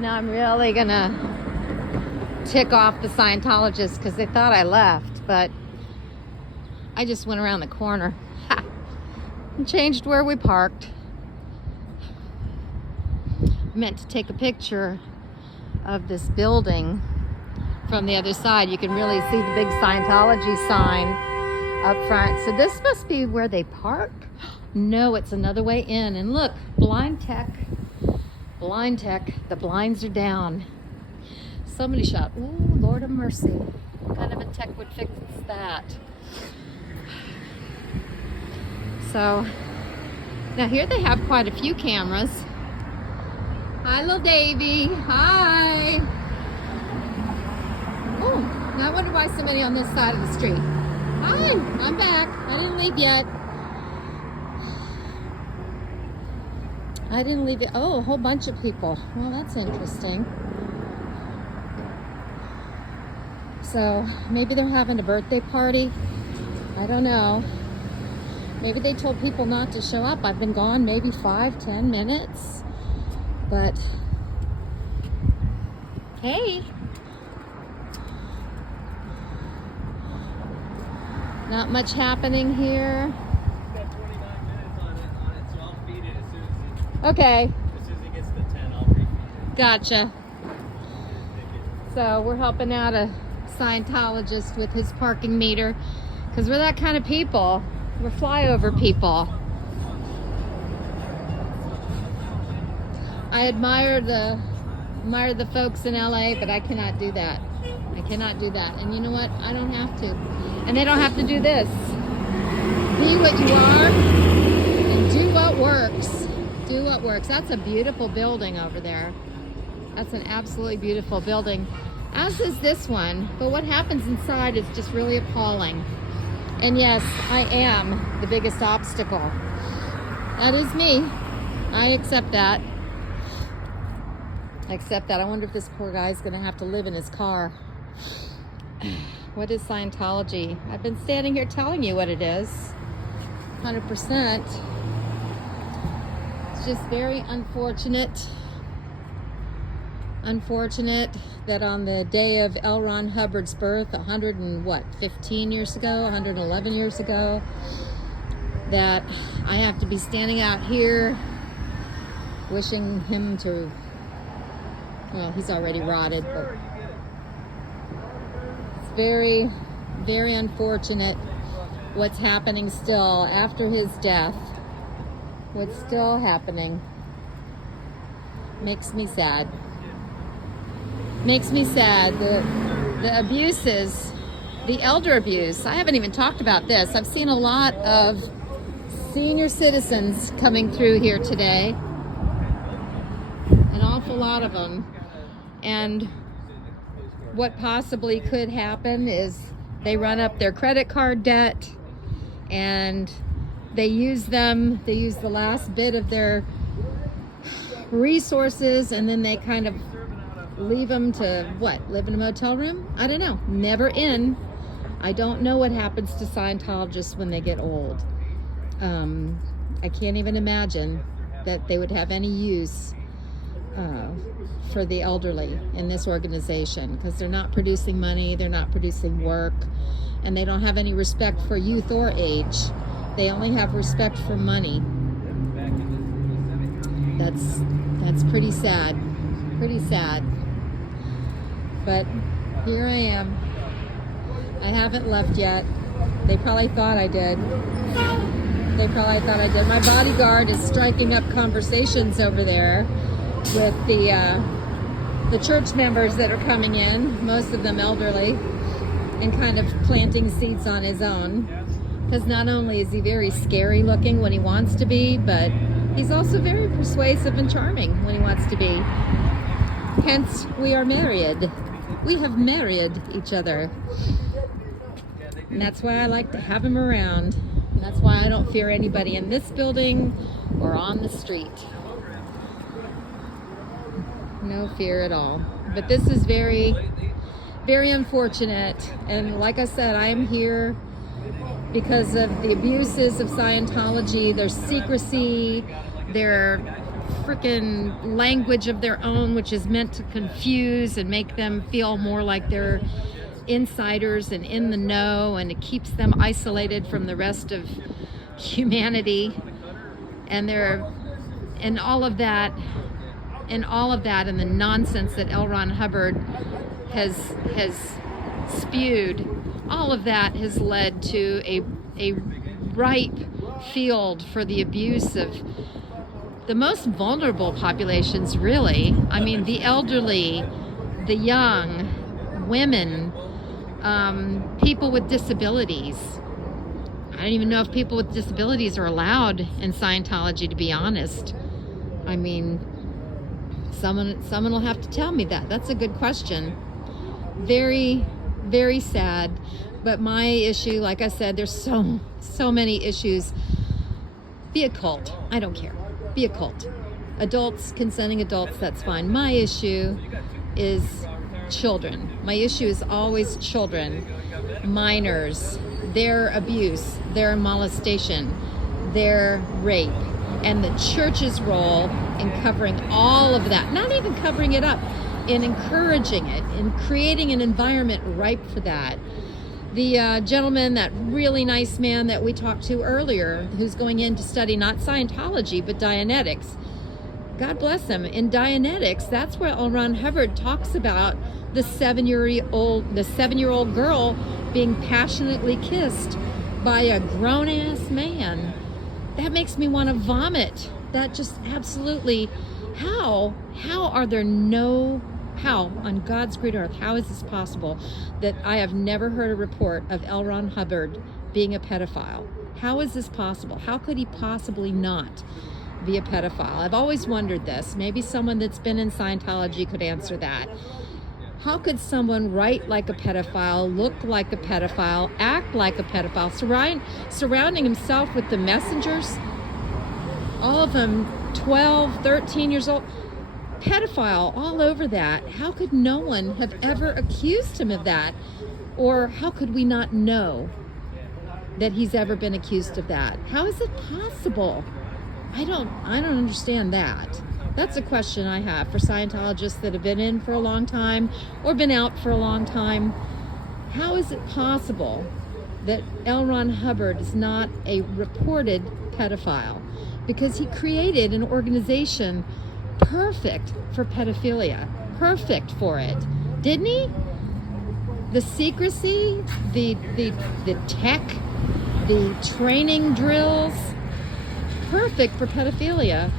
Now I'm really gonna tick off the Scientologists because they thought I left, but I just went around the corner and changed where we parked. Meant to take a picture of this building from the other side. You can really see the big Scientology sign up front. So this must be where they park. No, it's another way in. And look, blind tech. The blinds are down. Somebody shot. Ooh, Lord of mercy. What kind of a tech would fix that? So now here they have quite a few cameras. Hi, little Davy. Hi. Oh, now I wonder why so many on this side of the street. Hi, I'm back. I didn't leave yet. Oh, a whole bunch of people. Well, that's interesting. So maybe they're having a birthday party. I don't know. Maybe they told people not to show up. I've been gone maybe 5-10 minutes. But hey, not much happening here. Got 29 minutes on it, so I'll feed it as soon as Okay. As soon as it gets to 10, I'll refeed it. Gotcha. So we're helping out a Scientologist with his parking meter because we're that kind of people. We're flyover people. I admire the folks in LA, but I cannot do that. I cannot do that. And you know what? I don't have to. And they don't have to do this. Be what you are and do what works. Do what works. That's a beautiful building over there. That's an absolutely beautiful building, as is this one. But what happens inside is just really appalling. And yes, I am the biggest obstacle. That is me. I accept that. I wonder if this poor guy's going to have to live in his car. What is Scientology? I've been standing here telling you what it is. 100%. It's just very unfortunate that on the day of L. Ron Hubbard's birth, 115 years ago, 111 years ago, that I have to be standing out here wishing him to, well, he's already rotted, but it's very, very unfortunate what's happening still after his death. What's still happening makes me sad. Makes me sad. The abuses, the elder abuse. I haven't even talked about this. I've seen a lot of senior citizens coming through here today. An awful lot of them. And what possibly could happen is they run up their credit card debt and they use the last bit of their resources, and then they kind of leave them to live in a motel room? I don't know. Never in. I don't know what happens to Scientologists when they get old. I can't even imagine that they would have any use for the elderly in this organization, because they're not producing money, they're not producing work, and they don't have any respect for youth or age. They only have respect for money. That's pretty sad. Pretty sad. But here I am. I haven't left yet. They probably thought I did. My bodyguard is striking up conversations over there with the church members that are coming in, most of them elderly, and kind of planting seeds on his own. Because not only is he very scary looking when he wants to be, but he's also very persuasive and charming when he wants to be. Hence, we are married. We have married each other. And that's why I like to have him around. And that's why I don't fear anybody in this building or on the street. No fear at all. But this is very, very unfortunate. And like I said, I am here because of the abuses of Scientology, their secrecy, their freaking language of their own, which is meant to confuse and make them feel more like they're insiders and in the know, and it keeps them isolated from the rest of humanity. And all of that and the nonsense that L. Ron Hubbard has spewed, all of that has led to a ripe field for the abuse of the most vulnerable populations, really. I mean, the elderly, the young, women, people with disabilities. I don't even know if people with disabilities are allowed in Scientology, to be honest. I mean, someone will have to tell me that. That's a good question. Very, very sad. But my issue, like I said, there's so many issues. Be a cult. I don't care. Be a cult. Adults, consenting adults, that's fine. My issue is children. My issue is always children, minors, their abuse, their molestation, their rape, and the church's role in covering all of that. Not even covering it up, in encouraging it, in creating an environment ripe for that. The gentleman, that really nice man that we talked to earlier, who's going in to study not Scientology, but Dianetics. God bless him. In Dianetics, that's where L. Ron Hubbard talks about the 7-year-old girl being passionately kissed by a grown-ass man. That makes me want to vomit. That just absolutely, how are there how on God's great earth, how is this possible that I have never heard a report of L. Ron Hubbard being a pedophile? How is this possible? How could he possibly not be a pedophile? I've always wondered this. Maybe someone that's been in Scientology could answer that. How could someone write like a pedophile, look like a pedophile, act like a pedophile, surrounding himself with the messengers, all of them 12, 13 years old, pedophile all over that? How could no one have ever accused him of that? Or how could we not know that he's ever been accused of that? How is it possible? I don't understand that. That's a question I have for Scientologists that have been in for a long time or been out for a long time. How is it possible that L. Ron Hubbard is not a reported pedophile? Because he created an organization perfect for pedophilia, perfect for it, didn't he? The secrecy, the tech, the training drills, perfect for pedophilia.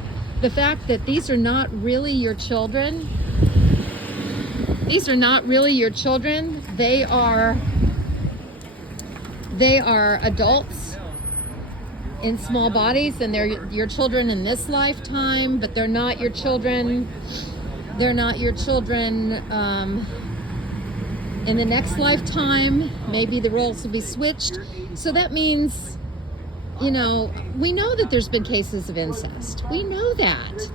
The fact that these are not really your children, they are adults in small bodies, and they're your children in this lifetime, but they're not your children. They're not your children in the next lifetime. Maybe the roles will be switched. So that means, we know that there's been cases of incest. We know that.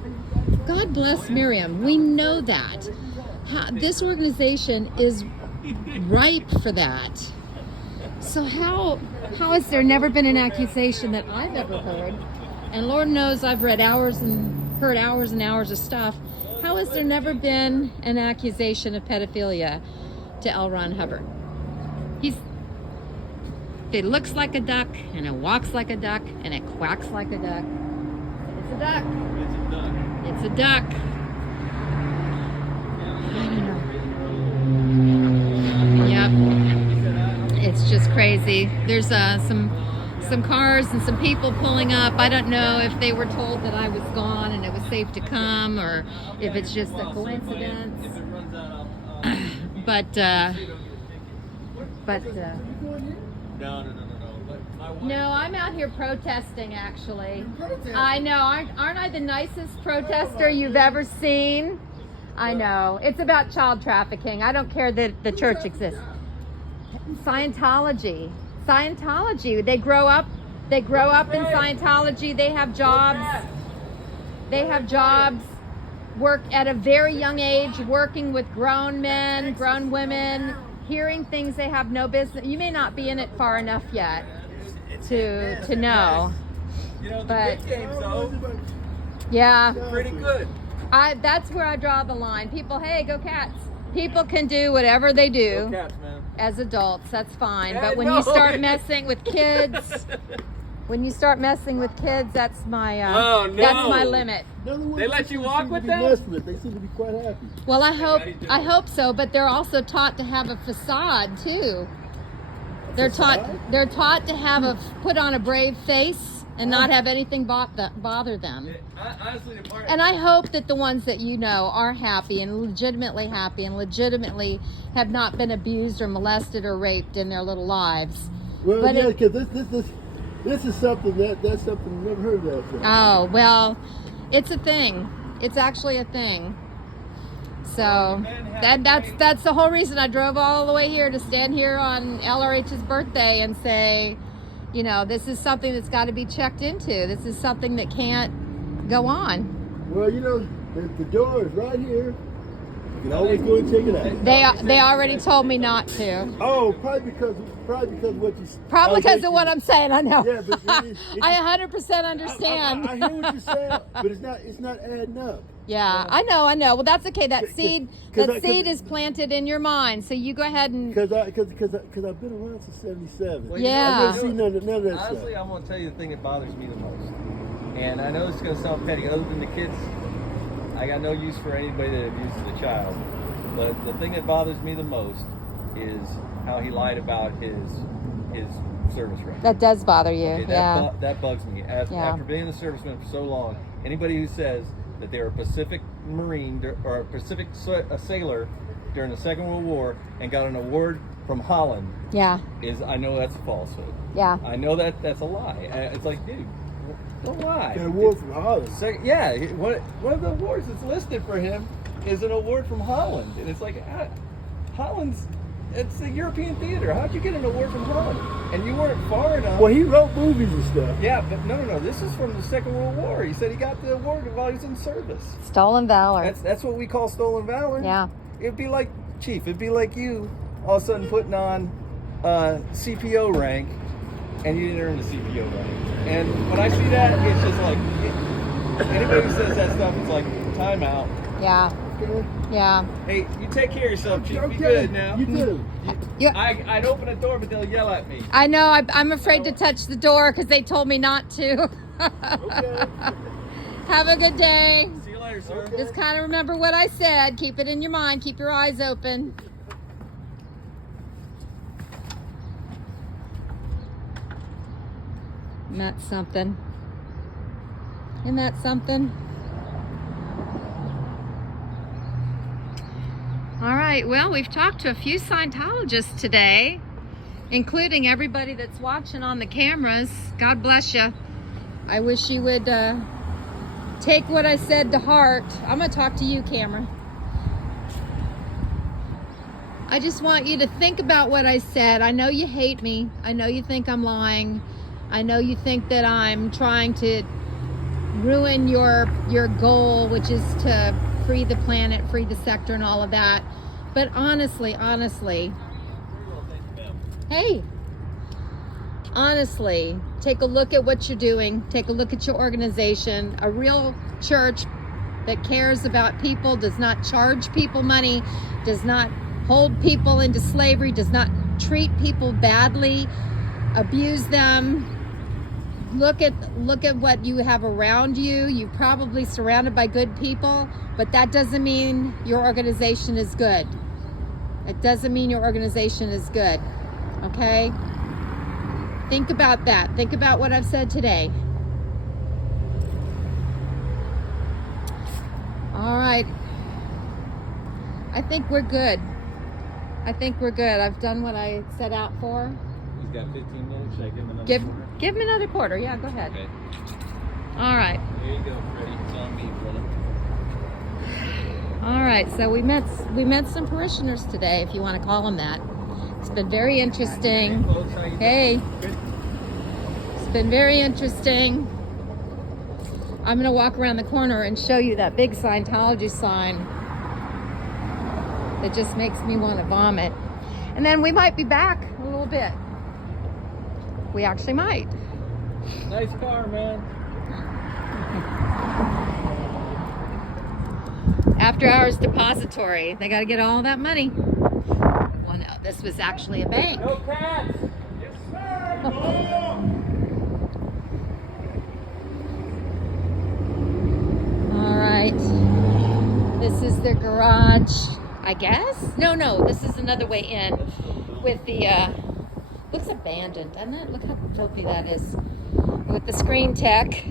God bless Miriam. We know that. This organization is ripe for that. So how has there never been an accusation that I've ever heard? And Lord knows I've read hours and heard hours and hours of stuff. How has there never been an accusation of pedophilia to L. Ron Hubbard? It looks like a duck, and it walks like a duck, and it quacks like a duck. It's a duck. It's a duck. I don't know. Yep. It's just crazy. There's some cars and some people pulling up. I don't know if they were told that I was gone and it was safe to come, or if it's just a coincidence. But No, I'm out here protesting, actually. I know. Aren't I the nicest protester you've ever seen? I know. It's about child trafficking. I don't care that the church exists. Scientology. They grow up in Scientology. They have jobs. Work at a very young age, working with grown men, grown women, hearing things they have no business. You may not be in it far enough yet to know, but Yeah. Pretty good. That's where I draw the line. People, hey, go Cats. People can do whatever they Go do Cats, man. as adults. That's fine. Yeah, But when no. you start messing with kids, that's my Oh, no. that's my limit. They let you walk with them? They seem to be quite happy. Well, I how you doing? hope so. But they're also taught to have a facade too. They're taught to have put on a brave face and not have anything bother them. Honestly, the part. And I hope that the ones that you know are happy and legitimately have not been abused or molested or raped in their little lives. Well, But yeah, it- because this is something that's something I've never heard of that. Oh, well, it's a thing. It's actually a thing. So that's the whole reason I drove all the way here to stand here on LRH's birthday and say, you know, this is something that's got to be checked into. This is something that can't go on. Well, you know, the door is right here. You can always go and check it out. They already told me not to. Oh, probably because what you. Probably because of what I'm saying. I know. Yeah, but I 100% understand. I hear what you're saying, but it's not adding up. Yeah, I know. Well, that's okay. That seed Cause is planted in your mind. So you go ahead and. Because I've been around since '77. Well, Yeah. I've never seen none of that Honestly, stuff. I'm going to tell you the thing that bothers me the most. And I know this is going to sound petty. Other than the kids, I got no use for anybody that abuses a child. But the thing that bothers me the most is how he lied about his service record. That does bother you. Okay, Yeah. That bugs me. Yeah. After being a serviceman for so long, anybody who says that they're a Pacific Marine or a Pacific sailor during the Second World War and got an award from Holland Yeah. I know that's a falsehood. Yeah. I know that's a lie. It's like, dude, don't lie. An award from Holland. Yeah, one of the awards that's listed for him is an award from Holland, and it's like it's a European theater. How'd you get an award from Holland? And you weren't far enough. Well, he wrote movies and stuff. Yeah, but no. This is from the Second World War. He said he got the award while he was in service. Stolen valor. That's what we call stolen valor. Yeah. It'd be like, Chief, it'd be like you all of a sudden putting on CPO rank, and you didn't earn the CPO rank. And when I see that, it's just like, anybody who says that stuff is like, time out. Yeah. Okay. Yeah. Hey, you take care of yourself, Chief. Be Okay. good now. You do. I'd open a door, but they'll yell at me. I know. I'm afraid to touch the door because they told me not to. Okay. Have a good day. See you later, sir. Just kind of remember what I said. Keep it in your mind. Keep your eyes open. Isn't that something? Isn't that something? All right, well, we've talked to a few Scientologists today, including everybody that's watching on the cameras. God bless you. I wish you would take what I said to heart. I'm going to talk to you, camera. I just want you to think about what I said. I know you hate me. I know you think I'm lying. I know you think that I'm trying to ruin your goal, which is to free the planet, free the sector and all of that. But honestly, hey, honestly, take a look at what you're doing. Take a look at your organization. A real church that cares about people, does not charge people money, does not hold people into slavery, does not treat people badly, abuse them. Look at what you have around you. You're probably surrounded by good people, but that doesn't mean your organization is good. It doesn't mean your organization is good. Okay? Think about that. Think about what I've said today. All right. I think we're good. I've done what I set out for. He's got 15 minutes. Should I give him another quarter? Give him another quarter. Yeah, go ahead. Okay. All right. Here you go, Freddie. It's on me, brother. All right. So we met some parishioners today, if you want to call them that. It's been very interesting. Folks, how you doing? Hey. It's been very interesting. I'm going to walk around the corner and show you that big Scientology sign that just makes me want to vomit. And then we might be back a little bit. We actually might. Nice car, man. After hours depository. They got to get all that money. Well, no, this was actually a bank. No cats! Yes, sir! All right. This is their garage, I guess? No, this is another way in with the, looks abandoned, doesn't it? Look how filthy that is. With the screen tech.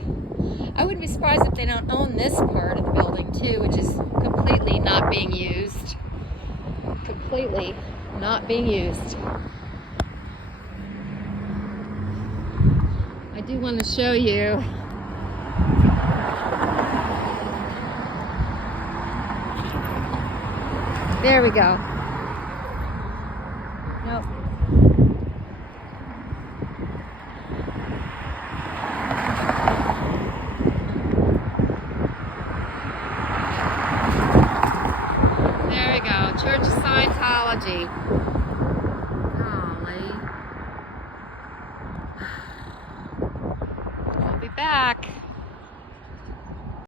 I wouldn't be surprised if they don't own this part of the building too, which is completely not being used. Completely not being used. I do want to show you. There we go. Nope. There we go. Church of Scientology. Golly. We'll be back.